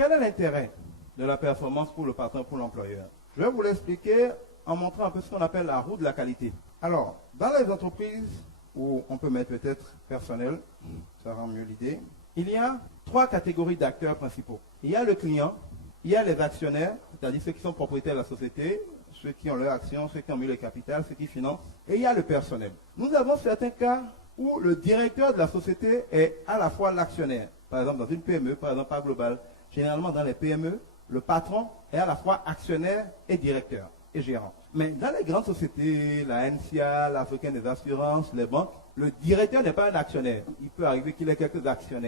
Quel est l'intérêt de la performance pour le patron, pour l'employeur? Je vais vous l'expliquer en montrant un peu ce qu'on appelle la roue de la qualité. Alors, dans les entreprises où on peut mettre peut-être personnel, ça rend mieux l'idée, il y a 3 catégories d'acteurs principaux. Il y a le client, il y a les actionnaires, c'est-à-dire ceux qui sont propriétaires de la société, ceux qui ont leurs actions, ceux qui ont mis le capital, ceux qui financent, et il y a le personnel. Nous avons certains cas où le directeur de la société est à la fois l'actionnaire. Par exemple, dans une PME, par exemple, pas global. Généralement, dans les PME, le patron est à la fois actionnaire et directeur et gérant. Mais dans les grandes sociétés, la NCA, l'Africaine des assurances, les banques, le directeur n'est pas un actionnaire. Il peut arriver qu'il ait quelques actions.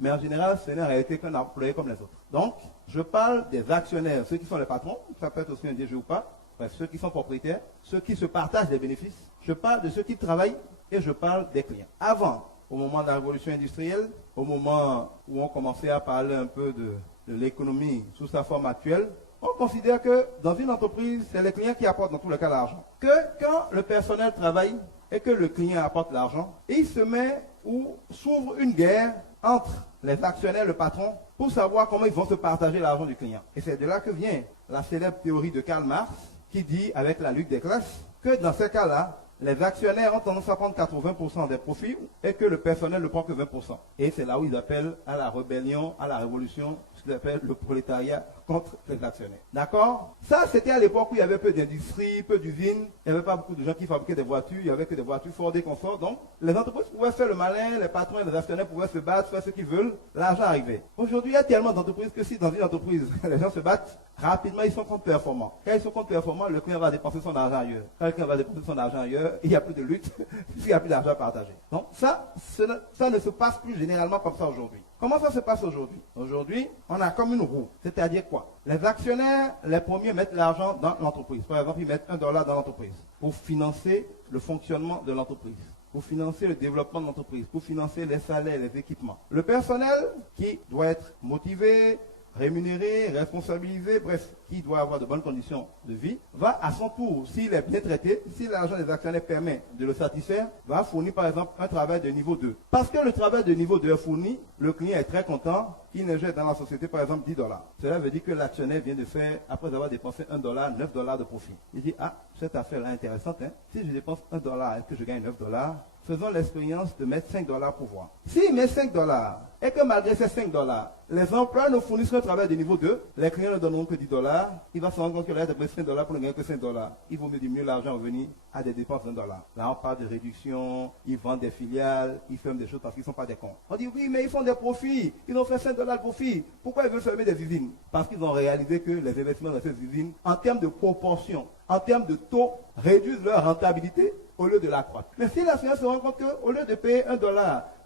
Mais en général, ce n'est en réalité qu'un employé comme les autres. Donc, je parle des actionnaires, ceux qui sont les patrons, ça peut être aussi un DG ou pas, bref, ceux qui sont propriétaires, ceux qui se partagent les bénéfices. Je parle de ceux qui travaillent et je parle des clients. Avant, au moment de la révolution industrielle, au moment où on commençait à parler un peu de l'économie sous sa forme actuelle, on considère que dans une entreprise, c'est les clients qui apportent dans tous les cas l'argent. Que quand le personnel travaille et que le client apporte l'argent, il se met ou s'ouvre une guerre entre les actionnaires et le patron pour savoir comment ils vont se partager l'argent du client. Et c'est de là que vient la célèbre théorie de Karl Marx qui dit, avec la lutte des classes, que dans ces cas-là, les actionnaires ont tendance à prendre 80% des profits et que le personnel ne prend que 20%. Et c'est là où ils appellent à la rébellion, à la révolution, ce qu'ils appellent le prolétariat contre les actionnaires. D'accord? Ça, c'était à l'époque où il y avait peu d'industrie, peu d'usines, il n'y avait pas beaucoup de gens qui fabriquaient des voitures, il n'y avait que des voitures Ford et consorts. Donc, les entreprises pouvaient faire le malin, les patrons et les actionnaires pouvaient se battre, faire ce qu'ils veulent, l'argent arrivait. Aujourd'hui, il y a tellement d'entreprises que si dans une entreprise, les gens se battent, rapidement, ils sont contre-performants. Quand ils sont contre-performants, le client va dépenser son argent ailleurs. Quand le client va dépenser son argent ailleurs, il n'y a plus de lutte, puisqu'il n'y a plus d'argent à partager. Donc, ça ne se passe plus généralement comme ça aujourd'hui. Comment ça se passe aujourd'hui? Aujourd'hui, on a comme une roue. C'est-à-dire quoi? Les actionnaires, les premiers mettent l'argent dans l'entreprise. Par exemple, ils mettent $1 dans l'entreprise pour financer le fonctionnement de l'entreprise, pour financer le développement de l'entreprise, pour financer les salaires, les équipements. Le personnel qui doit être motivé, rémunéré, responsabilisé, bref, qui doit avoir de bonnes conditions de vie, va à son tour, s'il est bien traité, si l'argent des actionnaires permet de le satisfaire, va fournir par exemple un travail de niveau 2. Parce que le travail de niveau 2 est fourni, le client est très content, il injecte dans la société par exemple $10. Cela veut dire que l'actionnaire vient de faire, après avoir dépensé $1, $9 de profit. Il dit, ah, cette affaire-là est intéressante, hein? Si je dépense $1, est-ce que je gagne $9? Faisons l'expérience de mettre $5 pour voir. S'il met $5 et que malgré ces $5, les employeurs nous fournissent un travail de niveau 2, les clients ne donneront que $10, il va se rendre compte qu'il a dépensé $5 pour ne gagner que $5. Il vaut mieux diminuer l'argent revenir à des dépenses $1. Là, on parle de réduction, ils vendent des filiales, ils ferment des choses parce qu'ils ne sont pas des cons. On dit oui, mais ils font des profits, ils ont fait $5 de profit. Pourquoi ils veulent fermer des usines? Parce qu'ils ont réalisé que les investissements dans ces usines, en termes de proportion, en termes de taux, réduisent leur rentabilité au lieu de l'accroître. Mais si l'actionnaire se rend compte qu'au lieu de payer $1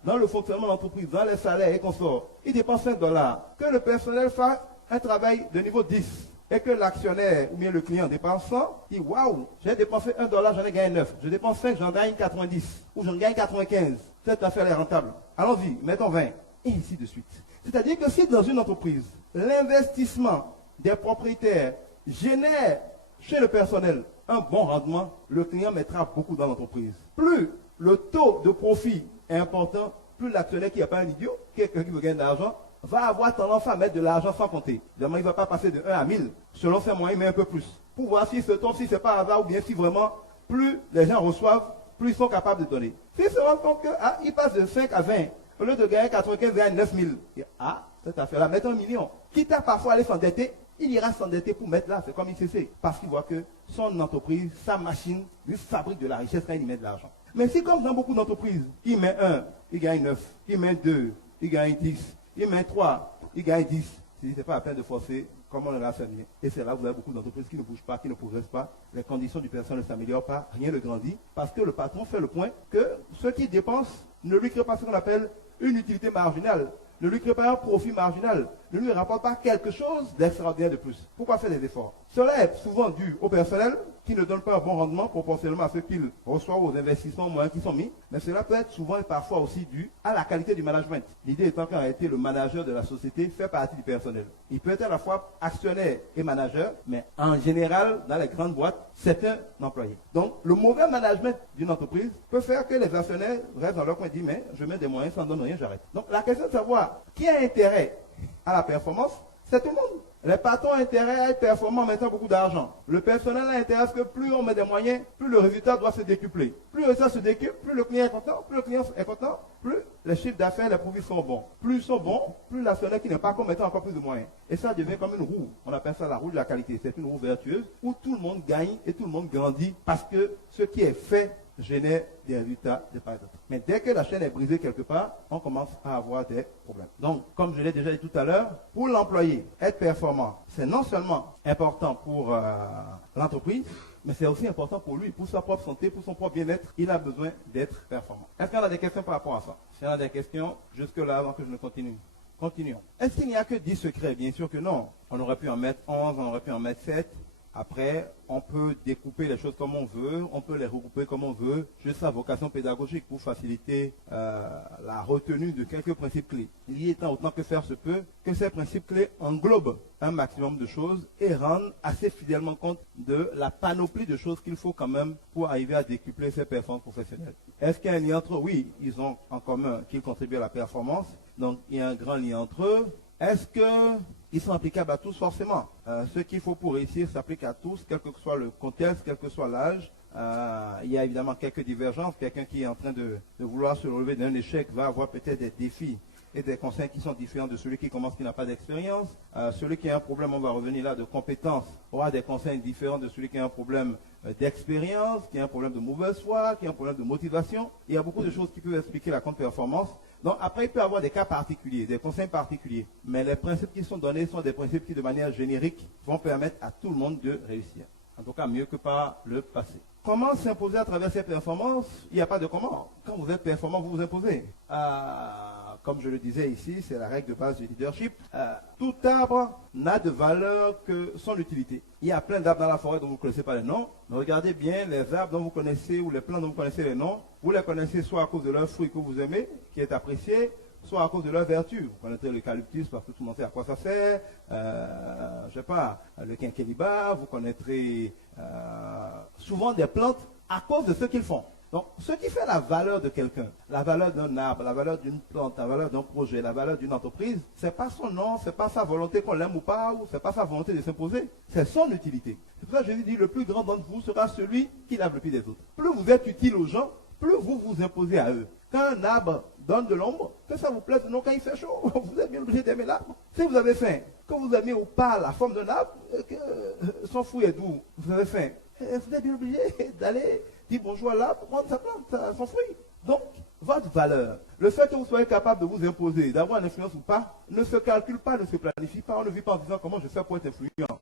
dans le fonctionnement de l'entreprise, dans les salaires et consorts, il dépense $5, que le personnel fasse un travail de niveau 10, et que l'actionnaire ou bien le client dépense 100, il dit waouh, j'ai dépensé $1, j'en ai gagné 9. Je dépense 5, j'en gagne 90. Ou j'en gagne 95. Cette affaire est rentable. Allons-y, mettons 20. Et ainsi de suite. C'est-à-dire que si dans une entreprise, l'investissement des propriétaires génère chez le personnel un bon rendement, le client mettra beaucoup dans l'entreprise. Plus le taux de profit est important, plus l'actionnaire qui n'est pas un idiot, quelqu'un qui veut gagner de l'argent, va avoir tendance à mettre de l'argent sans compter. Évidemment, il ne va pas passer de 1 à 1000. Selon ses moyens, mais un peu plus. Pour voir si ce tombe, si ce n'est pas hasard, ou bien si vraiment, plus les gens reçoivent, plus ils sont capables de donner. S'ils se rendent compte qu'il passe de 5 à 20, au lieu de gagner 95, il gagne 9000. Ah, cette affaire-là, mettre 1 million. Quitte à parfois aller s'endetter, il ira s'endetter pour mettre là, c'est comme ICC. Parce qu'il voit que son entreprise, sa machine, lui fabrique de la richesse quand il met de l'argent. Mais si comme dans beaucoup d'entreprises, il met 1, il gagne 9, il met 2, il gagne 10, il met 3, il gagne 10. Ce n'est pas la peine de forcer, comme on l'a fait. Et c'est là où vous avez beaucoup d'entreprises qui ne bougent pas, qui ne progressent pas. Les conditions du personnel ne s'améliorent pas, rien ne grandit. Parce que le patron fait le point que ceux qui dépensent ne lui créent pas ce qu'on appelle une utilité marginale. Ne lui crée pas un profit marginal, ne lui rapporte pas quelque chose d'extraordinaire de plus. Pourquoi faire des efforts? Cela est souvent dû au personnel qui ne donne pas un bon rendement proportionnellement à ce qu'il reçoit aux investissements moyens qui sont mis, mais cela peut être souvent et parfois aussi dû à la qualité du management. L'idée étant qu'en réalité, le manager de la société fait partie du personnel. Il peut être à la fois actionnaire et manager, mais en général, dans les grandes boîtes, c'est un employé. Donc, le mauvais management d'une entreprise peut faire que les actionnaires restent dans leur coin et disent, mais je mets des moyens, ça ne donne rien, j'arrête. Donc, la question est de savoir qui a intérêt à la performance, c'est tout le monde. Les patrons ont intérêt à être performants en mettant beaucoup d'argent. Le personnel a intérêt à ce que plus on met des moyens, plus le résultat doit se décupler. Plus le résultat se décuple, plus le client est content, plus le client est content, plus les chiffres d'affaires, les profits sont bons. Plus ils sont bons, plus l'actionnaire qui n'est pas con mettant encore plus de moyens. Et ça devient comme une roue. On appelle ça la roue de la qualité. C'est une roue vertueuse où tout le monde gagne et tout le monde grandit parce que ce qui est fait génère des résultats de part et d'autre. Mais dès que la chaîne est brisée quelque part, on commence à avoir des problèmes. Donc, comme je l'ai déjà dit tout à l'heure, pour l'employé, être performant, c'est non seulement important pour l'entreprise, mais c'est aussi important pour lui, pour sa propre santé, pour son propre bien-être. Il a besoin d'être performant. Est-ce qu'il y en a des questions par rapport à ça? S'il y en a des questions, jusque-là, avant que je ne continue. Continuons. Est-ce qu'il n'y a que 10 secrets? Bien sûr que non. On aurait pu en mettre 11, on aurait pu en mettre 7. Après, on peut découper les choses comme on veut, on peut les regrouper comme on veut, juste à vocation pédagogique pour faciliter la retenue de quelques principes clés. Il y est temps, autant que faire se peut, que ces principes clés englobent un maximum de choses et rendent assez fidèlement compte de la panoplie de choses qu'il faut quand même pour arriver à décupler ses performances professionnelles. Est-ce qu'il y a un lien entre eux? Oui, ils ont en commun qu'ils contribuent à la performance, donc il y a un grand lien entre eux. Est-ce qu'ils sont applicables à tous forcément? Ce qu'il faut pour réussir s'applique à tous, quel que soit le contexte, quel que soit l'âge. Il y a évidemment quelques divergences. Quelqu'un qui est en train de vouloir se relever d'un échec va avoir peut-être des défis et des conseils qui sont différents de celui qui commence qui n'a pas d'expérience. Celui qui a un problème, on va revenir là, de compétences, aura des conseils différents de celui qui a un problème d'expérience, qui a un problème de mauvaise foi, qui a un problème de motivation. Il y a beaucoup de choses qui peuvent expliquer la contre-performance. Donc après, il peut y avoir des cas particuliers, des conseils particuliers. Mais les principes qui sont donnés sont des principes qui, de manière générique, vont permettre à tout le monde de réussir. En tout cas, mieux que par le passé. Comment s'imposer à travers ces performances? Il n'y a pas de comment. Quand vous êtes performant, vous vous imposez. Comme je le disais ici, c'est la règle de base du leadership. Tout arbre n'a de valeur que son utilité. Il y a plein d'arbres dans la forêt dont vous ne connaissez pas les noms. Mais regardez bien les arbres dont vous connaissez ou les plantes dont vous connaissez les noms. Vous les connaissez soit à cause de leur fruit que vous aimez, qui est apprécié, soit à cause de leur vertu. Vous connaissez l'eucalyptus parce que tout le monde sait à quoi ça sert. Je sais pas, le quinqueliba, vous connaîtrez souvent des plantes à cause de ce qu'ils font. Donc, ce qui fait la valeur de quelqu'un, la valeur d'un arbre, la valeur d'une plante, la valeur d'un projet, la valeur d'une entreprise, ce n'est pas son nom, ce n'est pas sa volonté qu'on l'aime ou pas, ou ce n'est pas sa volonté de s'imposer, c'est son utilité. C'est pour ça que Jésus dit, le plus grand d'entre vous sera celui qui lave le pied des autres. Plus vous êtes utile aux gens, plus vous vous imposez à eux. Quand un arbre donne de l'ombre, que ça vous plaise ou non, quand il fait chaud, vous êtes bien obligé d'aimer l'arbre. Si vous avez faim, que vous aimez ou pas la forme d'un arbre, que son fruit est doux, vous avez faim, vous êtes bien obligé d'aller dire bonjour à l'arbre, prendre sa plante, son fruit. Donc, votre valeur, le fait que vous soyez capable de vous imposer, d'avoir une influence ou pas, ne se calcule pas, ne se planifie pas. On ne vit pas en disant comment je fais pour être influent.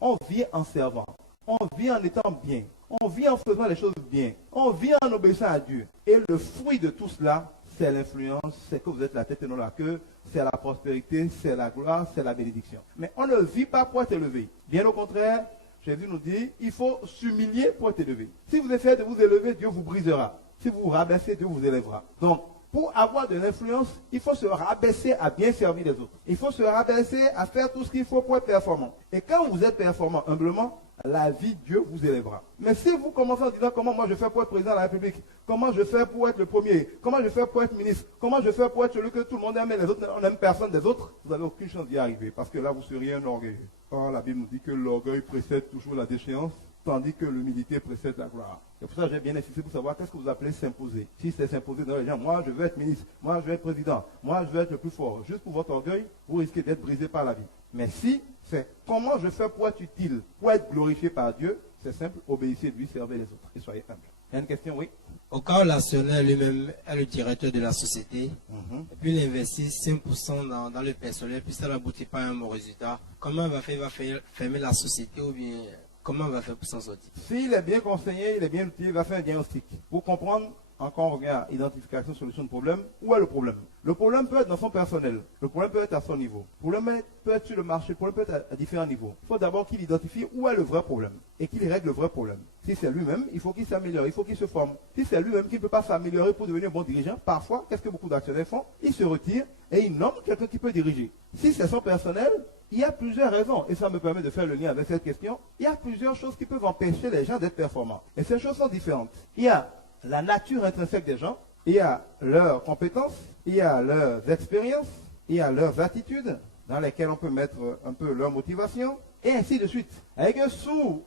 On vit en servant. On vit en étant bien. On vit en faisant les choses bien. On vit en obéissant à Dieu. Et le fruit de tout cela, c'est l'influence, c'est que vous êtes la tête et non la queue, c'est la prospérité, c'est la gloire, c'est la bénédiction. Mais on ne vit pas pour être élevé. Bien au contraire, Jésus nous dit, il faut s'humilier pour être élevé. Si vous essayez de vous élever, Dieu vous brisera. Si vous vous rabaissez, Dieu vous élèvera. Donc, pour avoir de l'influence, il faut se rabaisser à bien servir les autres. Il faut se rabaisser à faire tout ce qu'il faut pour être performant. Et quand vous êtes performant humblement, la vie, Dieu vous élèvera. Mais si vous commencez en disant comment moi je fais pour être président de la République, comment je fais pour être le premier, comment je fais pour être ministre, comment je fais pour être celui que tout le monde aime et les autres, on n'aime personne des autres, vous n'avez aucune chance d'y arriver. Parce que là, vous seriez un orgueilleux. Or, la Bible nous dit que l'orgueil précède toujours la déchéance, tandis que l'humilité précède la gloire. C'est pour ça que j'ai bien insisté pour savoir qu'est-ce que vous appelez s'imposer. Si c'est s'imposer dans les gens, moi je veux être ministre, moi je veux être président, moi je veux être le plus fort. Juste pour votre orgueil, vous risquez d'être brisé par la vie. Mais si c'est comment je fais pour être utile, pour être glorifié par Dieu, c'est simple, obéissez lui, servez les autres et soyez humble. Il y a une question, oui? Au cas où l'actionnaire lui-même est le directeur de la société, et puis il investit 5% dans le personnel, puis ça n'aboutit pas à un bon résultat, comment il va faire? Il va fermer la société ou bien comment il va faire pour s'en sortir? S'il est bien conseillé, il est bien outillé, il va faire un diagnostic pour comprendre. Encore, on regarde identification, solution de problème. Où est le problème? Le problème peut être dans son personnel. Le problème peut être à son niveau. Le problème peut être sur le marché. Le problème peut être à différents niveaux. Il faut d'abord qu'il identifie où est le vrai problème et qu'il règle le vrai problème. Si c'est lui-même, il faut qu'il s'améliore, il faut qu'il se forme. Si c'est lui-même qui ne peut pas s'améliorer pour devenir un bon dirigeant, parfois, qu'est-ce que beaucoup d'actionnaires font? Ils se retirent et ils nomment quelqu'un qui peut diriger. Si c'est son personnel, il y a plusieurs raisons, et ça me permet de faire le lien avec cette question. Il y a plusieurs choses qui peuvent empêcher les gens d'être performants. Et ces choses sont différentes. Il y a la nature intrinsèque des gens, il y a leurs compétences, il y a leurs expériences, il y a leurs attitudes, dans lesquels on peut mettre un peu leur motivation, et ainsi de suite. Avec sous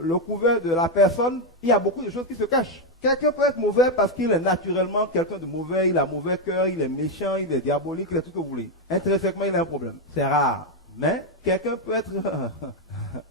le couvert de la personne, il y a beaucoup de choses qui se cachent. Quelqu'un peut être mauvais parce qu'il est naturellement quelqu'un de mauvais, il a mauvais cœur, il est méchant, il est diabolique, il est tout ce que vous voulez. Intrinsèquement, il a un problème. C'est rare. Mais quelqu'un peut être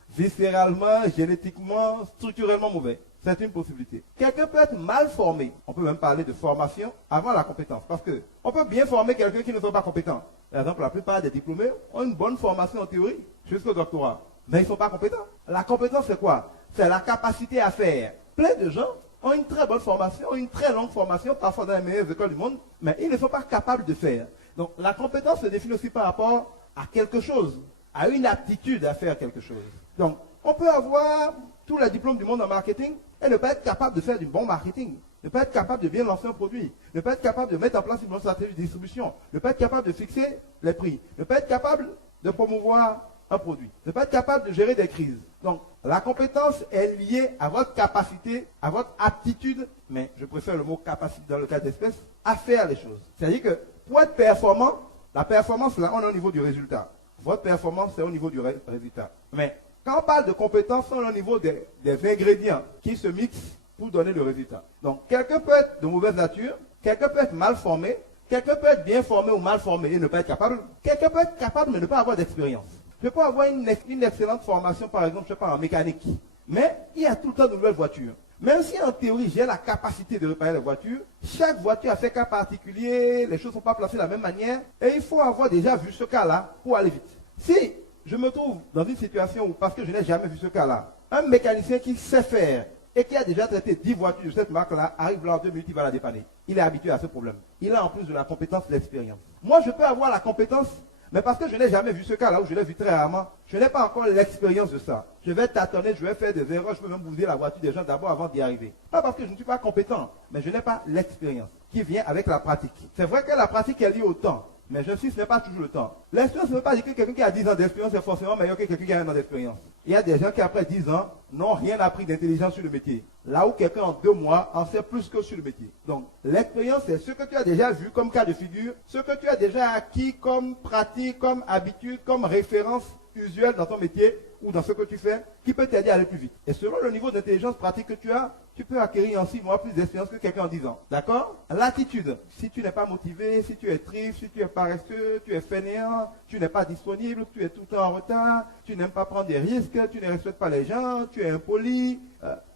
viscéralement, génétiquement, structurellement mauvais. C'est une possibilité. Quelqu'un peut être mal formé. On peut même parler de formation avant la compétence. Parce que on peut bien former quelqu'un qui ne soit pas compétent. Par exemple, la plupart des diplômés ont une bonne formation en théorie, jusqu'au doctorat. Mais ils ne sont pas compétents. La compétence, c'est quoi? C'est la capacité à faire. Plein de gens ont une très bonne formation, une très longue formation, parfois dans les meilleures écoles du monde, mais ils ne sont pas capables de faire. Donc, la compétence se définit aussi par rapport à quelque chose, à une aptitude à faire quelque chose. Donc, on peut avoir tous les diplômes du monde en marketing et ne pas être capable de faire du bon marketing, ne pas être capable de bien lancer un produit, ne pas être capable de mettre en place une bonne stratégie de distribution, ne pas être capable de fixer les prix, ne pas être capable de promouvoir un produit, ne pas être capable de gérer des crises. Donc, la compétence est liée à votre capacité, à votre aptitude, mais je préfère le mot capacité dans le cas d'espèce, à faire les choses. C'est-à-dire que pour être performant, la performance, là, on est au niveau du résultat. Votre performance, c'est au niveau du résultat. Mais quand on parle de compétences, on est au niveau des ingrédients qui se mixent pour donner le résultat. Donc, quelqu'un peut être de mauvaise nature, quelqu'un peut être mal formé, quelqu'un peut être bien formé ou mal formé et ne pas être capable. Quelqu'un peut être capable mais ne pas avoir d'expérience. Je peux avoir une excellente formation, par exemple, je sais pas, en mécanique. Mais il y a tout le temps de nouvelles voitures. Même si en théorie, j'ai la capacité de réparer les voitures, chaque voiture a ses cas particuliers, les choses ne sont pas placées de la même manière, et il faut avoir déjà vu ce cas-là pour aller vite. Si je me trouve dans une situation où, parce que je n'ai jamais vu ce cas-là, un mécanicien qui sait faire et qui a déjà traité 10 voitures de cette marque-là, arrive là en 2 minutes, il va la dépanner. Il est habitué à ce problème. Il a en plus de la compétence, l'expérience. Moi, je peux avoir la compétence, mais parce que je n'ai jamais vu ce cas-là, où je l'ai vu très rarement, je n'ai pas encore l'expérience de ça. Je vais tâtonner, je vais faire des erreurs, je peux même bousiller la voiture des gens d'abord avant d'y arriver. Pas parce que je ne suis pas compétent, mais je n'ai pas l'expérience qui vient avec la pratique. C'est vrai que la pratique est liée au temps, mais je suis, ce n'est pas toujours le temps. L'expérience ne veut pas dire que quelqu'un qui a 10 ans d'expérience est forcément meilleur que quelqu'un qui a 1 an d'expérience. Il y a des gens qui, après 10 ans, n'ont rien appris d'intelligence sur le métier. Là où quelqu'un, en 2 mois, en sait plus que sur le métier. Donc, l'expérience, c'est ce que tu as déjà vu comme cas de figure, ce que tu as déjà acquis comme pratique, comme habitude, comme référence usuelle dans ton métier ou dans ce que tu fais, qui peut t'aider à aller plus vite. Et selon le niveau d'intelligence pratique que tu as, tu peux acquérir en 6 mois plus d'expérience que quelqu'un en 10 ans. D'accord? L'attitude. Si tu n'es pas motivé, si tu es triste, si tu es paresseux, tu es fainéant, tu n'es pas disponible, tu es tout le temps en retard, tu n'aimes pas prendre des risques, tu ne respectes pas les gens, tu es impoli.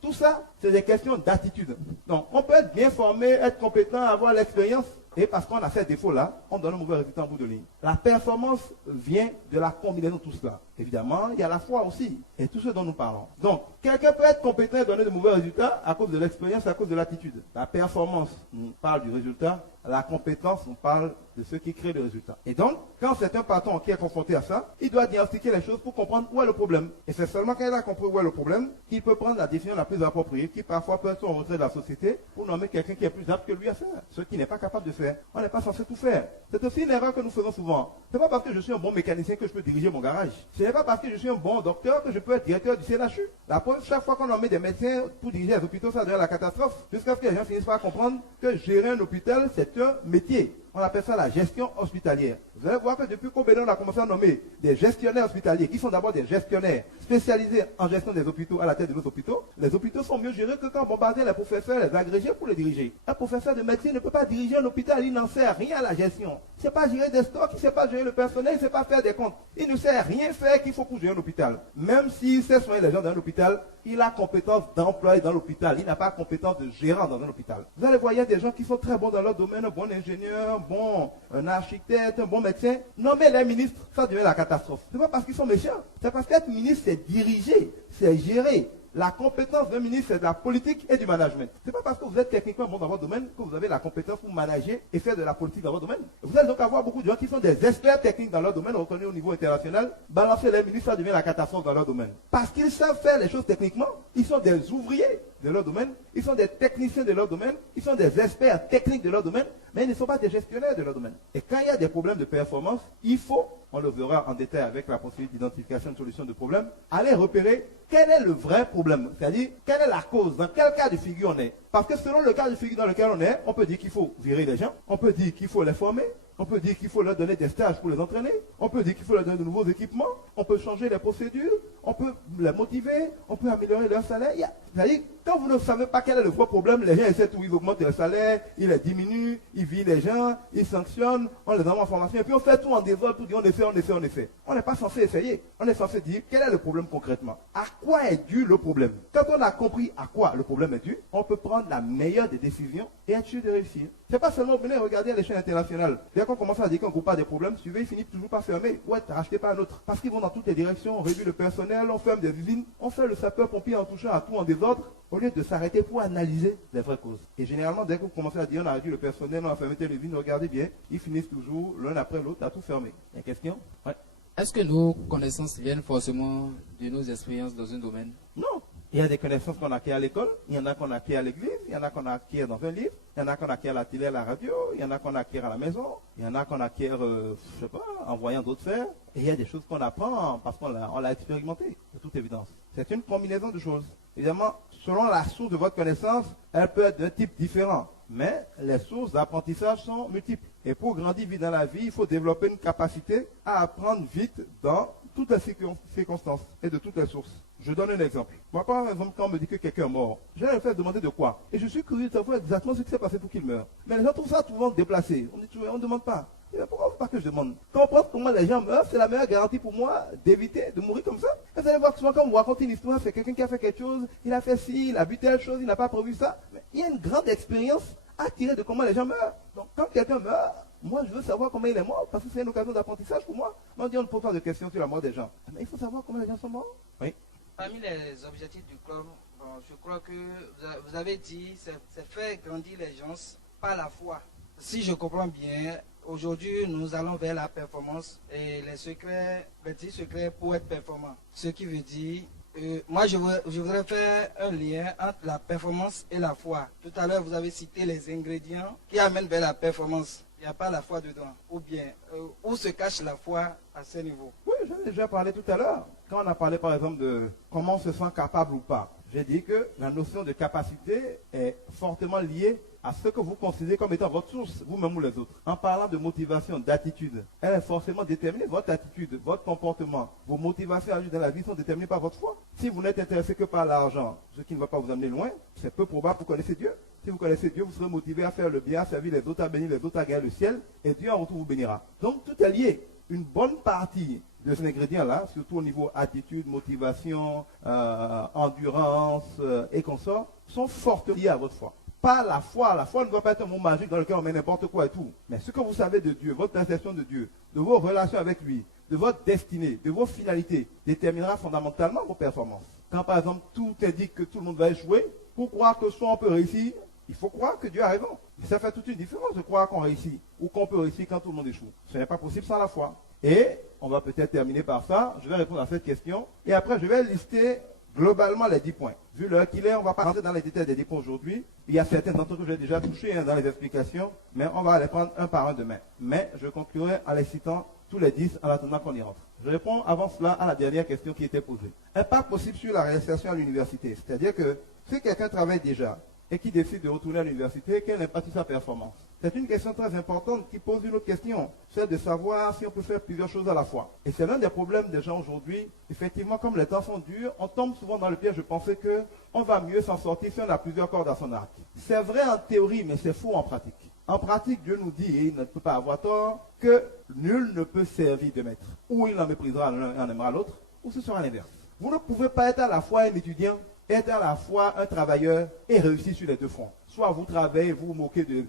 Tout ça, c'est des questions d'attitude. Donc, on peut être bien formé, être compétent, avoir l'expérience, et parce qu'on a ces défauts-là, on donne un mauvais résultat en bout de ligne. La performance vient de la combinaison de tout cela. Évidemment, il y a la foi aussi, et tout ce dont nous parlons. Donc, quelqu'un peut être compétent et donner de mauvais résultats à cause de l'expérience, à cause de l'attitude. La performance, on parle du résultat. La compétence, on parle de ce qui crée le résultat. Et donc, quand c'est un patron qui est confronté à ça, il doit diagnostiquer les choses pour comprendre où est le problème. Et c'est seulement quand il a compris où est le problème qu'il peut prendre la décision la plus appropriée, qui parfois peut être en retrait de la société, pour nommer quelqu'un qui est plus apte que lui à faire. Ce qui n'est pas capable de faire. On n'est pas censé tout faire. C'est aussi une erreur que nous faisons souvent. Ce n'est pas parce que je suis un bon mécanicien que je peux diriger mon garage. Ce n'est pas parce que je suis un bon docteur que je peux être directeur du CNHU. La preuve, chaque fois qu'on nomme des médecins pour diriger les hôpitaux, ça devient la catastrophe. Jusqu'à ce que les gens finissent par comprendre que gérer un hôpital, c'est un métier. On appelle ça la gestion hospitalière. Vous allez voir que depuis combien on a commencé à nommer des gestionnaires hospitaliers, qui sont d'abord des gestionnaires spécialisés en gestion des hôpitaux à la tête de nos hôpitaux. Les hôpitaux sont mieux gérés que quand on bombardait les professeurs, les agrégés pour les diriger. Un professeur de médecine ne peut pas diriger un hôpital, il n'en sait rien à la gestion. Il ne sait pas gérer des stocks, il ne sait pas gérer le personnel, il ne sait pas faire des comptes. Il ne sait rien faire qu'il faut pour gérer un hôpital. Même s'il sait soigner les gens dans un hôpital, il a compétence d'employé dans l'hôpital. Il n'a pas compétence de gérant dans un hôpital. Vous allez voir, il y a des gens qui sont très bons dans leur domaine, un bon ingénieur, un architecte, un bon médecin. Nommer les ministres, ça devient la catastrophe. Ce n'est pas parce qu'ils sont méchants. C'est parce qu'être ministre, c'est diriger, c'est gérer. La compétence d'un ministre, c'est de la politique et du management. Ce n'est pas parce que vous êtes techniquement bon dans votre domaine que vous avez la compétence pour manager et faire de la politique dans votre domaine. Vous allez donc avoir beaucoup de gens qui sont des experts techniques dans leur domaine, reconnus au niveau international. Balancer les ministres, ça devient la catastrophe dans leur domaine. Parce qu'ils savent faire les choses techniquement, ils sont des ouvriers de leur domaine, ils sont des techniciens de leur domaine, ils sont des experts techniques de leur domaine, mais ils ne sont pas des gestionnaires de leur domaine. Et quand il y a des problèmes de performance, il faut, on le verra en détail avec la procédure d'identification de solution de problème, aller repérer quel est le vrai problème, c'est-à-dire quelle est la cause, dans quel cas de figure on est. Parce que selon le cas de figure dans lequel on est, on peut dire qu'il faut virer les gens, on peut dire qu'il faut les former, On peut dire qu'il faut leur donner des stages pour les entraîner. On peut dire qu'il faut leur donner de nouveaux équipements. On peut changer les procédures. On peut les motiver. On peut améliorer leur salaire. C'est-à-dire, quand vous ne savez pas quel est le vrai problème, les gens essaient tout. Ils augmentent leur salaire, ils les diminuent, ils virent les gens, ils sanctionnent, on les envoie en formation. Et puis on fait tout en désordre, tout dit on essaie. On n'est pas censé essayer. On est censé dire quel est le problème concrètement. À quoi est dû le problème? Quand on a compris à quoi le problème est dû, on peut prendre la meilleure des décisions et être sûr de réussir. C'est pas seulement venez regarder à l'échelle internationale. Dès qu'on commence à dire qu'on ne coupe pas des problèmes, suivez, ils finissent toujours par fermer ou être rachetés par un autre. Parce qu'ils vont dans toutes les directions, on réduit le personnel, on ferme des usines, on fait le sapeur-pompier en touchant à tout en désordre, au lieu de s'arrêter pour analyser les vraies causes. Et généralement, dès que vous commencez à dire on a réduit le personnel, on a fermé telle usine, regardez bien, ils finissent toujours l'un après l'autre à tout fermer. Il y a une question? Ouais. Est-ce que nos connaissances viennent forcément de nos expériences dans un domaine? Non. Il y a des connaissances qu'on acquiert à l'école, il y en a qu'on acquiert à l'église, il y en a qu'on acquiert dans un livre, il y en a qu'on acquiert à la télé, à la radio, il y en a qu'on acquiert à la maison, il y en a qu'on acquiert, je sais pas, en voyant d'autres faire. Et il y a des choses qu'on apprend parce qu'on l'a expérimenté, de toute évidence. C'est une combinaison de choses. Évidemment, selon la source de votre connaissance, elle peut être d'un type différent. Mais les sources d'apprentissage sont multiples. Et pour grandir vite dans la vie, il faut développer une capacité à apprendre vite dans toutes les circonstances et de toutes les sources. Je donne un exemple. Moi, par exemple, quand on me dit que quelqu'un est mort, je vais me faire demander de quoi. Et je suis curieux de savoir exactement ce qui s'est passé pour qu'il meure. Mais les gens trouvent ça souvent déplacé. On ne demande pas. Et pourquoi pas que je demande? Quand on pense comment les gens meurent, c'est la meilleure garantie pour moi d'éviter de mourir comme ça. Et vous allez voir que souvent quand on vous raconte une histoire, c'est quelqu'un qui a fait quelque chose, il a fait ci, il a vu telle chose, il n'a pas prévu ça. Mais il y a une grande expérience à tirer de comment les gens meurent. Donc quand quelqu'un meurt, moi je veux savoir comment il est mort, parce que c'est une occasion d'apprentissage pour moi. On dit on ne pose pas de questions sur la mort des gens. Mais il faut savoir comment les gens sont morts. Oui. Parmi les objectifs du club, je crois que vous avez dit, c'est faire grandir les gens par la foi. Si je comprends bien, aujourd'hui nous allons vers la performance et les 10 secrets pour être performant. Ce qui veut dire, moi je voudrais faire un lien entre la performance et la foi. Tout à l'heure vous avez cité les ingrédients qui amènent vers la performance. Il n'y a pas la foi dedans. Ou bien, où se cache la foi à ce niveau? Oui, j'en ai déjà parlé tout à l'heure. Quand on a parlé par exemple de comment on se sent capable ou pas, j'ai dit que la notion de capacité est fortement liée à ce que vous considérez comme étant votre source, vous-même ou les autres. En parlant de motivation, d'attitude, elle est forcément déterminée. Votre attitude, votre comportement, vos motivations à agir dans la vie sont déterminées par votre foi. Si vous n'êtes intéressé que par l'argent, ce qui ne va pas vous amener loin, c'est peu probable que vous connaissez Dieu. Si vous connaissez Dieu, vous serez motivé à faire le bien, à servir les autres, à bénir les autres, à gagner le ciel, et Dieu en retour vous bénira. Donc tout est lié. Une bonne partie de ces ingrédients-là, surtout au niveau attitude, motivation, endurance et consorts, sont fortement liés à votre foi. Pas la foi. La foi ne doit pas être un mot magique dans lequel on met n'importe quoi et tout. Mais ce que vous savez de Dieu, votre perception de Dieu, de vos relations avec lui, de votre destinée, de vos finalités, déterminera fondamentalement vos performances. Quand par exemple tout indique que tout le monde va échouer, pour croire que soit on peut réussir, il faut croire que Dieu a raison. Mais ça fait toute une différence de croire qu'on réussit ou qu'on peut réussir quand tout le monde échoue. Ce n'est pas possible sans la foi. Et on va peut-être terminer par ça. Je vais répondre à cette question. Et après, je vais lister globalement les 10 points. Vu l'heure qu'il est, on ne va pas rentrer dans les détails des 10 points aujourd'hui. Il y a certains d'entre eux que j'ai déjà touchés dans les explications, mais on va les prendre un par un demain. Mais je conclurai en les citant tous les 10 en attendant qu'on y rentre. Je réponds avant cela à la dernière question qui était posée. Impact possible sur la réinsertion à l'université. C'est-à-dire que si quelqu'un travaille déjà et qui décide de retourner à l'université, quel impact sur sa performance? C'est une question très importante qui pose une autre question, celle de savoir si on peut faire plusieurs choses à la fois. Et c'est l'un des problèmes des gens aujourd'hui. Effectivement, comme les temps sont durs, on tombe souvent dans le piège de penser qu'on va mieux s'en sortir si on a plusieurs cordes à son arc. C'est vrai en théorie, mais c'est faux en pratique. En pratique, Dieu nous dit, et il ne peut pas avoir tort, que nul ne peut servir de maître. Ou il en méprisera l'un et en aimera l'autre, ou ce sera l'inverse. Vous ne pouvez pas être à la fois un étudiant, être à la fois un travailleur et réussir sur les deux fronts. Soit vous travaillez, vous vous moquez de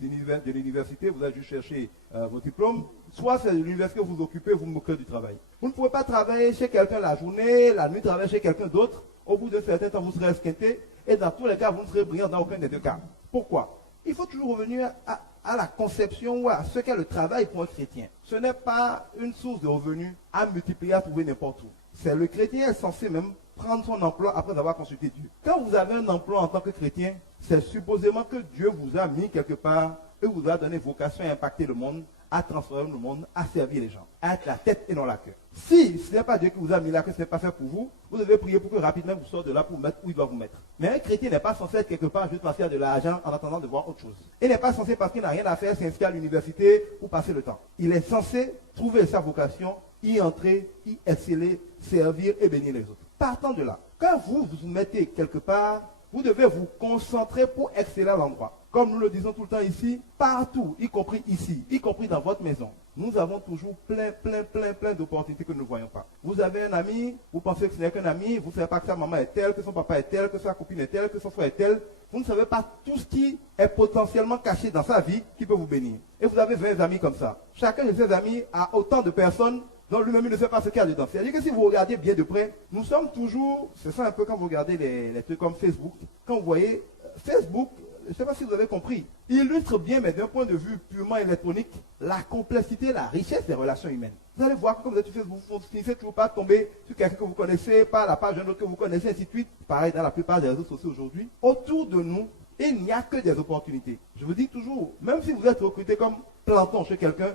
l'université, vous allez juste chercher vos diplômes, soit c'est de l'université que vous vous occupez, vous vous moquez du travail. Vous ne pouvez pas travailler chez quelqu'un la journée, la nuit travailler chez quelqu'un d'autre. Au bout d'un certain temps, vous serez esquinté et dans tous les cas, vous ne serez brillant dans aucun des deux cas. Pourquoi? Il faut toujours revenir à la conception ou à ce qu'est le travail pour un chrétien. Ce n'est pas une source de revenus à multiplier, à trouver n'importe où. C'est le chrétien est censé même prendre son emploi après avoir consulté Dieu. Quand vous avez un emploi en tant que chrétien, c'est supposément que Dieu vous a mis quelque part et vous a donné vocation à impacter le monde, à transformer le monde, à servir les gens, à être la tête et non la queue. Si ce n'est pas Dieu qui vous a mis là, que ce n'est pas fait pour vous, vous devez prier pour que rapidement vous sortez de là pour vous mettre où il doit vous mettre. Mais un chrétien n'est pas censé être quelque part juste passer à de l'argent en attendant de voir autre chose. Il n'est pas censé, parce qu'il n'a rien à faire, s'inscrire à l'université pour passer le temps. Il est censé trouver sa vocation, y entrer, y exceller, servir et bénir les autres. Partant de là, quand vous vous mettez quelque part, vous devez vous concentrer pour exceller à l'endroit. Comme nous le disons tout le temps ici, partout, y compris ici, y compris dans votre maison, nous avons toujours plein d'opportunités que nous ne voyons pas. Vous avez un ami, vous pensez que ce n'est qu'un ami, vous ne savez pas que sa maman est telle, que son papa est tel, que sa copine est telle, que son frère est tel. Vous ne savez pas tout ce qui est potentiellement caché dans sa vie qui peut vous bénir. Et vous avez 20 amis comme ça. Chacun de ces amis a autant de personnes dont lui-même il ne sait pas ce qu'il y a dedans. C'est-à-dire que si vous regardez bien de près, nous sommes toujours, c'est ça un peu quand vous regardez les trucs comme Facebook, quand vous voyez Facebook, je ne sais pas si vous avez compris, il illustre bien, mais d'un point de vue purement électronique, la complexité, la richesse des relations humaines. Vous allez voir que quand vous êtes sur Facebook, vous ne finissez toujours pas de tomber sur quelqu'un que vous connaissez, pas la page d'un autre que vous connaissez, ainsi de suite. Pareil dans la plupart des réseaux sociaux aujourd'hui. Autour de nous, il n'y a que des opportunités. Je vous dis toujours, même si vous êtes recruté comme planton chez quelqu'un,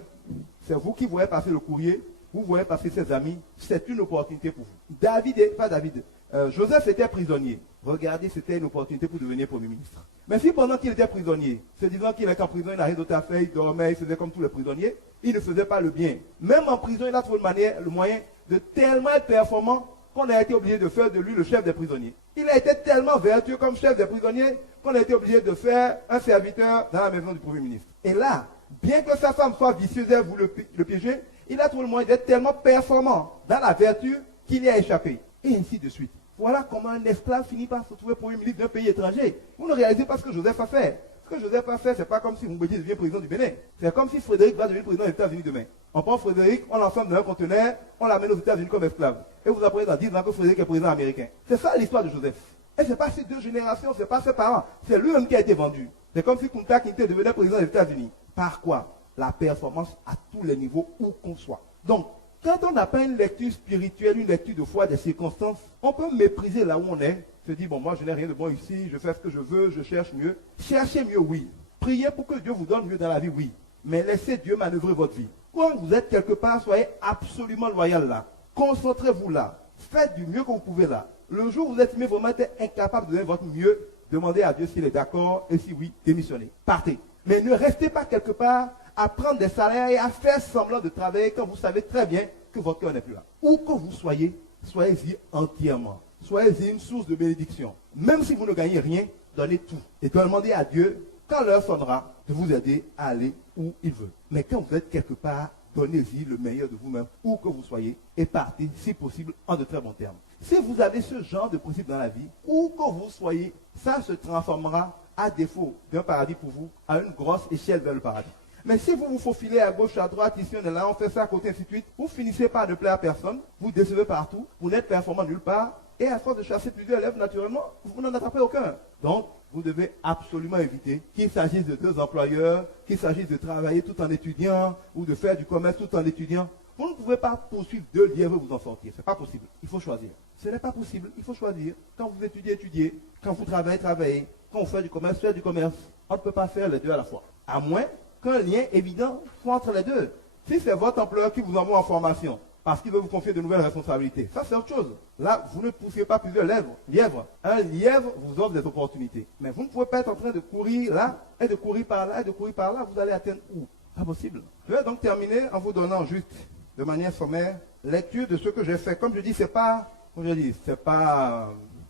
c'est vous qui voyez passer le courrier, vous voyez passer ses amis, c'est une opportunité pour vous. Joseph était prisonnier. Regardez, c'était une opportunité pour devenir Premier ministre. Mais si pendant qu'il était prisonnier, se disant qu'il était en prison, il n'a rien d'autre à faire, il dormait, il faisait comme tous les prisonniers, il ne faisait pas le bien. Même en prison, il a trouvé le moyen de tellement être performant qu'on a été obligé de faire de lui le chef des prisonniers. Il a été tellement vertueux comme chef des prisonniers qu'on a été obligé de faire un serviteur dans la maison du Premier ministre. Et là, bien que sa femme soit vicieuse et voulu le piéger, il a trouvé le moyen d'être tellement performant dans la vertu qu'il y a échappé. Et ainsi de suite. Voilà comment un esclave finit par se trouver Premier ministre d'un pays étranger. Vous ne réalisez pas ce que Joseph a fait. Ce que Joseph a fait, ce n'est pas comme si Moubedi devient président du Bénin. C'est comme si Frédéric va devenir président des États-Unis demain. On prend Frédéric, on l'enferme dans un conteneur, on l'amène aux États-Unis comme esclave. Et vous apprenez dans 10 ans que Frédéric est président américain. C'est ça l'histoire de Joseph. Et ce n'est pas ces deux générations, ce n'est pas ses parents. C'est lui-même qui a été vendu. C'est comme si Kunta Kinte devenait président des États-Unis. Par quoi? La performance à tous les niveaux, où qu'on soit. Donc, quand on n'a pas une lecture spirituelle, une lecture de foi des circonstances, on peut mépriser là où on est, se dire, bon, moi je n'ai rien de bon ici, je fais ce que je veux, je cherche mieux. Cherchez mieux, oui. Priez pour que Dieu vous donne mieux dans la vie, oui. Mais laissez Dieu manœuvrer votre vie. Quand vous êtes quelque part, soyez absolument loyal là. Concentrez-vous là. Faites du mieux que vous pouvez là. Le jour où vous êtes vraiment incapable de donner votre mieux, demandez à Dieu s'il est d'accord et si oui, démissionnez. Partez. Mais ne restez pas quelque part à prendre des salaires et à faire semblant de travailler quand vous savez très bien que votre cœur n'est plus là. Où que vous soyez, soyez-y entièrement. Soyez-y une source de bénédiction. Même si vous ne gagnez rien, donnez tout. Et demandez à Dieu, quand l'heure sonnera, de vous aider à aller où il veut. Mais quand vous êtes quelque part, donnez-y le meilleur de vous-même, où que vous soyez, et partez, si possible, en de très bons termes. Si vous avez ce genre de principe dans la vie, où que vous soyez, ça se transformera, à défaut d'un paradis pour vous, à une grosse échelle vers le paradis. Mais si vous vous faufilez à gauche, à droite, ici, on est là, on fait ça à côté, ainsi de suite, vous finissez par ne plaire à personne, vous décevez partout, vous n'êtes performant nulle part, et à force de chasser plusieurs élèves, naturellement, vous n'en attrapez aucun. Donc, vous devez absolument éviter qu'il s'agisse de deux employeurs, qu'il s'agisse de travailler tout en étudiant, ou de faire du commerce tout en étudiant. Vous ne pouvez pas poursuivre deux lièvres et vous en sortir. Ce n'est pas possible. Il faut choisir. Ce n'est pas possible. Il faut choisir. Quand vous étudiez, étudiez. Quand vous travaillez, travaillez. Quand vous faites du commerce, faites du commerce. On ne peut pas faire les deux à la fois. À moins qu'un lien évident soit entre les deux. Si c'est votre employeur qui vous envoie en formation, parce qu'il veut vous confier de nouvelles responsabilités, ça c'est autre chose. Là, vous ne poussez pas plusieurs lièvres. Un lièvre vous offre des opportunités. Mais vous ne pouvez pas être en train de courir là, et de courir par là, et de courir par là. Vous allez atteindre où? Pas possible. Je vais donc terminer en vous donnant juste, de manière sommaire, lecture de ce que j'ai fait. Comme je dis, c'est pas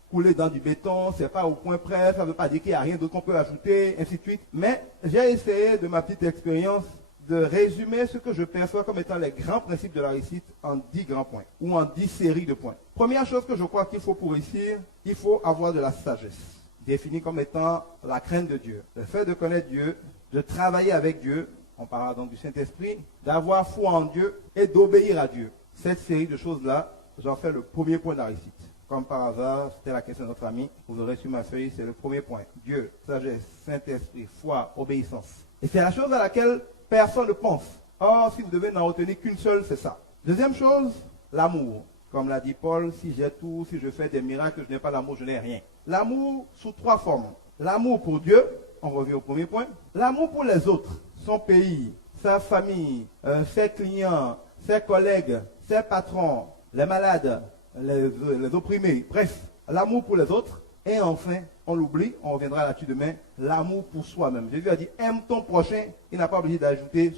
couler dans du béton, c'est pas au point près, ça ne veut pas dire qu'il n'y a rien d'autre qu'on peut ajouter, ainsi de suite. Mais j'ai essayé de ma petite expérience de résumer ce que je perçois comme étant les grands principes de la réussite en 10 grands points, ou en 10 séries de points. Première chose que je crois qu'il faut pour réussir, il faut avoir de la sagesse, définie comme étant la crainte de Dieu, le fait de connaître Dieu, de travailler avec Dieu, on parlera donc du Saint-Esprit, d'avoir foi en Dieu et d'obéir à Dieu. Cette série de choses-là, j'en fais le premier point de la réussite. Comme par hasard, c'était la question de notre ami, vous aurez sur ma feuille, c'est le premier point. Dieu, sagesse, Saint-Esprit, foi, obéissance. Et c'est la chose à laquelle personne ne pense. Or, si vous devez n'en retenir qu'une seule, c'est ça. Deuxième chose, l'amour. Comme l'a dit Paul, si j'ai tout, si je fais des miracles, je n'ai pas l'amour, je n'ai rien. L'amour sous 3 formes. L'amour pour Dieu, on revient au premier point. L'amour pour les autres, son pays, sa famille, ses clients, ses collègues, ses patrons, les malades, les opprimés, bref, l'amour pour les autres. Et enfin, on l'oublie, on reviendra là-dessus demain, l'amour pour soi-même. Jésus a dit, aime ton prochain, il n'a pas obligé d'ajouter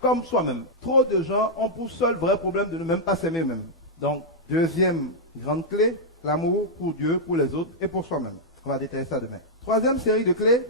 comme soi-même. Trop de gens ont pour seul vrai problème de ne même pas s'aimer eux-mêmes. Donc, deuxième grande clé, l'amour pour Dieu, pour les autres et pour soi-même. On va détailler ça demain. Troisième série de clés,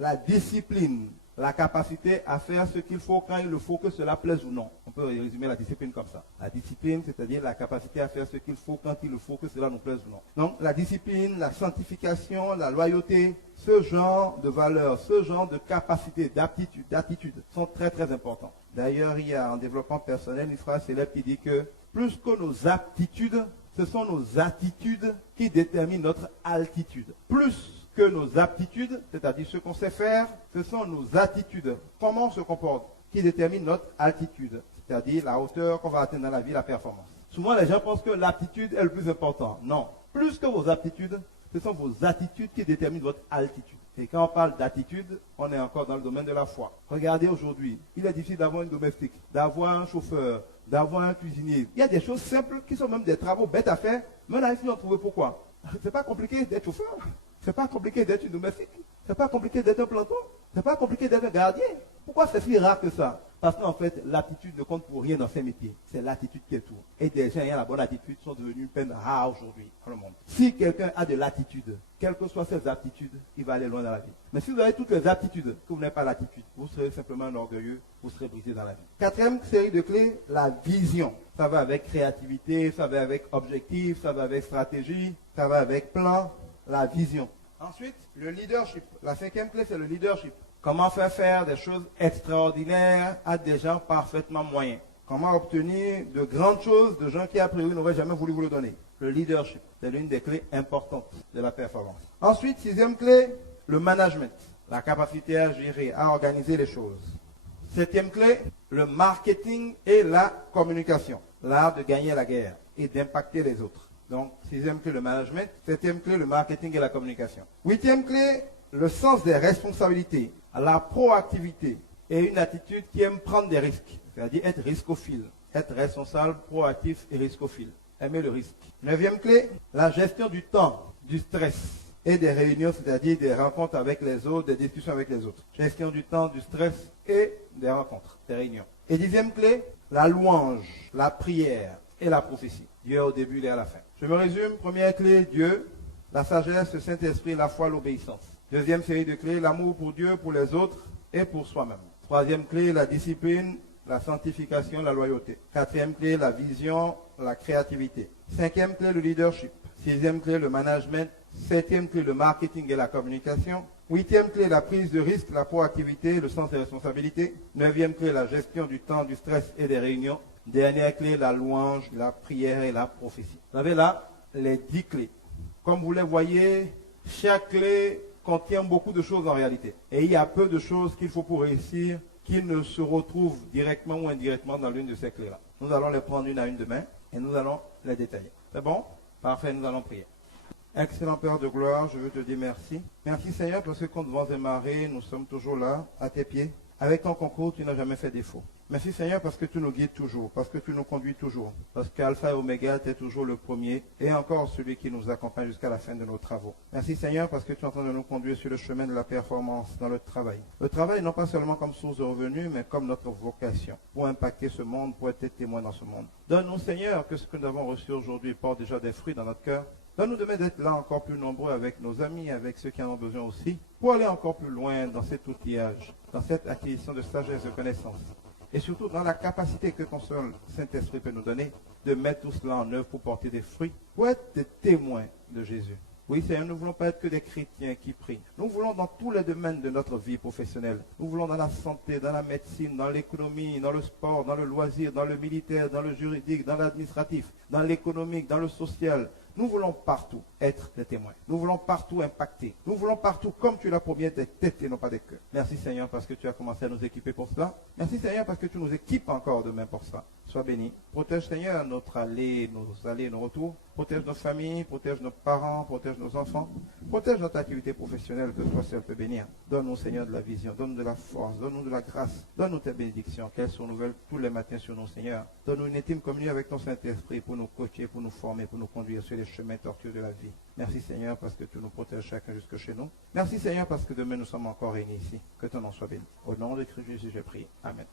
la discipline. La capacité à faire ce qu'il faut quand il le faut, que cela plaise ou non. On peut résumer la discipline comme ça. La discipline, c'est-à-dire la capacité à faire ce qu'il faut quand il le faut, que cela nous plaise ou non. Donc la discipline, la sanctification, la loyauté, ce genre de valeurs, ce genre de capacité, d'attitude sont très très importants. D'ailleurs, il y a en développement personnel une phrase célèbre qui dit que plus que nos aptitudes, ce sont nos attitudes qui déterminent notre altitude. Plus que nos aptitudes, c'est-à-dire ce qu'on sait faire, ce sont nos attitudes, comment on se comporte, qui déterminent notre altitude, c'est-à-dire la hauteur qu'on va atteindre dans la vie, la performance. Souvent, les gens pensent que l'aptitude est le plus important. Non. Plus que vos aptitudes, ce sont vos attitudes qui déterminent votre altitude. Et quand on parle d'attitude, on est encore dans le domaine de la foi. Regardez aujourd'hui, il est difficile d'avoir une domestique, d'avoir un chauffeur, d'avoir un cuisinier. Il y a des choses simples qui sont même des travaux bêtes à faire, mais on a essayé d'en trouver pourquoi. C'est pas compliqué d'être chauffeur. C'est pas compliqué d'être une domestique. C'est pas compliqué d'être un planton. C'est pas compliqué d'être un gardien. Pourquoi c'est si rare que ça? Parce qu'en fait, l'attitude ne compte pour rien dans ces métiers. C'est l'attitude qui est tout. Et des gens ayant la bonne attitude sont devenus une peine rare aujourd'hui dans le monde. Si quelqu'un a de l'attitude, quelles que soient ses aptitudes, il va aller loin dans la vie. Mais si vous avez toutes les aptitudes, que vous n'avez pas l'attitude, vous serez simplement un orgueilleux, vous serez brisé dans la vie. Quatrième série de clés, la vision. Ça va avec créativité, ça va avec objectif, ça va avec stratégie, ça va avec plan, la vision. Ensuite, le leadership. La cinquième clé, c'est le leadership. Comment faire des choses extraordinaires à des gens parfaitement moyens. Comment obtenir de grandes choses de gens qui, a priori, n'auraient jamais voulu vous le donner. Le leadership, c'est l'une des clés importantes de la performance. Ensuite, sixième clé, le management. La capacité à gérer, à organiser les choses. Septième clé, le marketing et la communication. L'art de gagner la guerre et d'impacter les autres. Donc, sixième clé, le management. Septième clé, le marketing et la communication. Huitième clé, le sens des responsabilités, la proactivité et une attitude qui aime prendre des risques. C'est-à-dire être riscophile, être responsable, proactif et riscophile. Aimer le risque. Neuvième clé, la gestion du temps, du stress et des réunions, c'est-à-dire des rencontres avec les autres, des discussions avec les autres. Gestion du temps, du stress et des rencontres, des réunions. Et dixième clé, la louange, la prière et la prophétie. Dieu est au début et à la fin. Je me résume. Première clé, Dieu, la sagesse, le Saint-Esprit, la foi, l'obéissance. Deuxième série de clés, l'amour pour Dieu, pour les autres et pour soi-même. Troisième clé, la discipline, la sanctification, la loyauté. Quatrième clé, la vision, la créativité. Cinquième clé, le leadership. Sixième clé, le management. Septième clé, le marketing et la communication. Huitième clé, la prise de risque, la proactivité, le sens des responsabilités. Neuvième clé, la gestion du temps, du stress et des réunions. Dernière clé, la louange, la prière et la prophétie. Vous avez là les 10 clés. Comme vous les voyez, chaque clé contient beaucoup de choses en réalité. Et il y a peu de choses qu'il faut pour réussir qui ne se retrouvent directement ou indirectement dans l'une de ces clés-là. Nous allons les prendre une à une demain et nous allons les détailler. C'est bon? Parfait, nous allons prier. Excellent Père de gloire, je veux te dire merci. Merci Seigneur parce que contre vents et marées, nous sommes toujours là, à tes pieds. Avec ton concours, tu n'as jamais fait défaut. Merci Seigneur parce que tu nous guides toujours, parce que tu nous conduis toujours, parce qu'Alpha et Oméga, tu es toujours le premier et encore celui qui nous accompagne jusqu'à la fin de nos travaux. Merci Seigneur parce que tu es en train de nous conduire sur le chemin de la performance dans le travail. Le travail non pas seulement comme source de revenus, mais comme notre vocation pour impacter ce monde, pour être témoin dans ce monde. Donne-nous Seigneur que ce que nous avons reçu aujourd'hui porte déjà des fruits dans notre cœur. Donne-nous demain d'être là encore plus nombreux avec nos amis, avec ceux qui en ont besoin aussi, pour aller encore plus loin dans cet outillage, dans cette acquisition de sagesse et de connaissances. Et surtout dans la capacité que ton seul Saint-Esprit peut nous donner de mettre tout cela en œuvre pour porter des fruits, pour être des témoins de Jésus. Oui, Seigneur, nous ne voulons pas être que des chrétiens qui prient. Nous voulons dans tous les domaines de notre vie professionnelle. Nous voulons dans la santé, dans la médecine, dans l'économie, dans le sport, dans le loisir, dans le militaire, dans le juridique, dans l'administratif, dans l'économique, dans le social. Nous voulons partout être des témoins. Nous voulons partout impacter. Nous voulons partout, comme tu l'as promis, des têtes et non pas des cœurs. Merci Seigneur parce que tu as commencé à nous équiper pour cela. Merci Seigneur parce que tu nous équipes encore demain pour cela. Sois béni. Protège Seigneur nos allées et nos retours. Protège nos familles, protège nos parents, protège nos enfants. Protège notre activité professionnelle que toi seul peux bénir. Donne-nous, Seigneur, de la vision, donne-nous de la force, donne-nous de la grâce, donne-nous tes bénédictions, qu'elles sont nouvelles tous les matins sur nous, Seigneur. Donne-nous une intime communion avec ton Saint-Esprit pour nous coacher, pour nous former, pour nous conduire sur les chemins tortueux de la vie. Merci, Seigneur, parce que tu nous protèges chacun jusque chez nous. Merci, Seigneur, parce que demain nous sommes encore réunis ici. Que ton nom soit béni. Au nom de Christ Jésus, j'ai prié. Amen.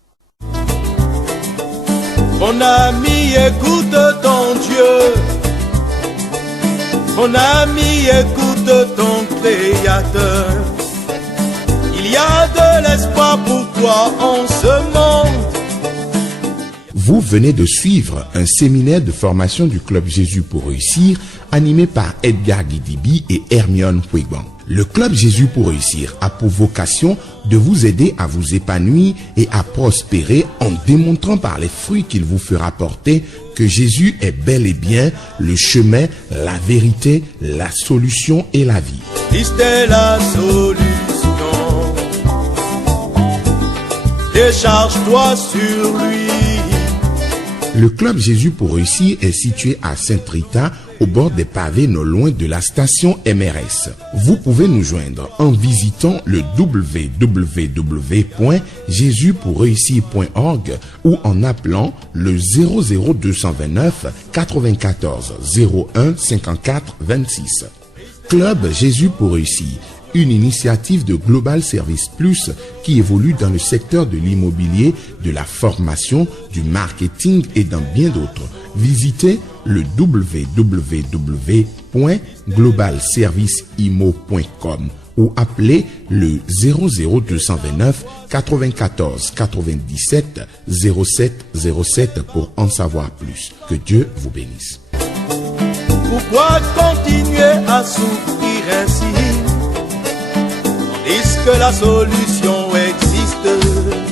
Mon ami, écoute ton Dieu. Mon ami, écoute ton Créateur. Il y a de l'espoir pour toi en ce monde. Vous venez de suivre un séminaire de formation du Club Jésus pour réussir, animé par Edgar Guidibi et Hermione Huigban. Le Club Jésus pour réussir a pour vocation de vous aider à vous épanouir et à prospérer en démontrant par les fruits qu'il vous fera porter que Jésus est bel et bien le chemin, la vérité, la solution et la vie. Christ est la solution. Décharge-toi sur lui. Le Club Jésus pour réussir est situé à Saint-Rita, au bord des pavés non loin de la station MRS. Vous pouvez nous joindre en visitant le www.jesuspourreussir.org ou en appelant le 00229 94 01 54 26. Club Jésus pour réussir, une initiative de Global Service Plus qui évolue dans le secteur de l'immobilier, de la formation, du marketing et dans bien d'autres. Visitez le www.globalserviceimo.com ou appelez le 00229 94 97 07 07 pour en savoir plus. Que Dieu vous bénisse. Pourquoi continuer à souffrir ainsi? Est-ce que la solution existe?